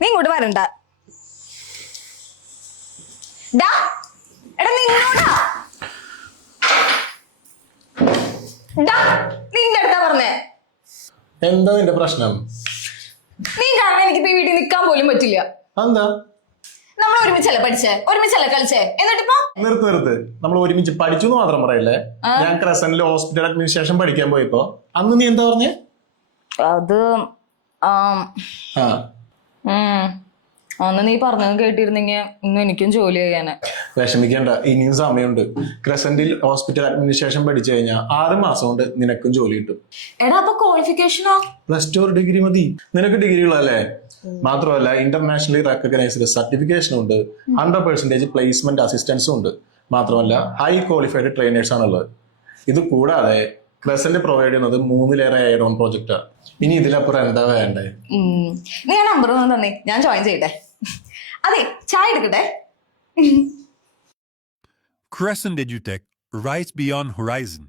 നീ ഇങ്ങോട്ട് വരണ്ട. ഡാ എടാ നിന്നോടാ. ഡാ നിന്റെ അടുത്താ പറഞ്ഞേ. എന്താ നിന്റെ പ്രശ്നം? നീ കാരണം എനിക്കിപ്പോ ഈ വീട്ടിൽ നിൽക്കാൻ പോലും പറ്റില്ല. എന്താ? നമ്മൾ ഒരുമിച്ചല്ലേ പഠിച്ചേ, ഒരുമിച്ചല്ലേ കളിച്ചേ, എന്നിട്ടിപ്പോ നിർത്ത്. നമ്മൾ ഒരുമിച്ച് പഠിച്ചു എന്ന് മാത്രം പറയല്ലേ. ഞാൻ ക്രസന്റിൽ ഹോസ്പിറ്റൽ അഡ്മിനിസ്ട്രേഷൻ പഠിക്കാൻ പോയപ്പോ അന്ന് നീ എന്താ പറഞ്ഞേ? അത് അന്ന് നീ പറഞ്ഞത് കേട്ടിരുന്നെങ്കിൽ ഇന്ന് എനിക്കും ജോലി ചെയ്യാന്. വിഷമിക്കേണ്ട, ഇനിയും സമയമുണ്ട്. ക്രസന്റിൽ ഹോസ്പിറ്റൽ അഡ്മിനിസ്ട്രേഷൻ പഠിച്ചു കഴിഞ്ഞാൽ 6 മാസം കൊണ്ട് നിനക്കും ജോലി കിട്ടും. എടാ അപ്പൊ ക്വാളിഫിക്കേഷനോ? +2 ഒരു ഡിഗ്രി മതി. നിനക്ക് ഡിഗ്രി ഉള്ളതല്ലേ? മാത്രമല്ല ഇന്റർനാഷണലി റെക്കഗ്നൈസ്ഡ് സർട്ടിഫിക്കേഷനും ഉണ്ട്. 100% പ്ലേസ്മെന്റ് അസിസ്റ്റൻസും ഉണ്ട്. മാത്രമല്ല ഹൈ ക്വാളിഫൈഡ് ട്രെയിനേഴ്സ് ആണുള്ളത്. ഇത് കൂടാതെ ക്രസന്റ് പ്രൊവൈഡ് ചെയ്യുന്നത് 3-ലേറെ എയർ ഓൺ പ്രോജക്റ്റാണ്. ഇനി ഇതിലപ്പുറം എന്താ വേണ്ടേ? നീ ആ നമ്പർ ഒന്ന് തന്നെ, ഞാൻ ജോയിൻ ചെയ്യട്ടെ. അതെ, ചായ എടുക്കട്ടെ. Crescent EduTech, rise beyond horizon.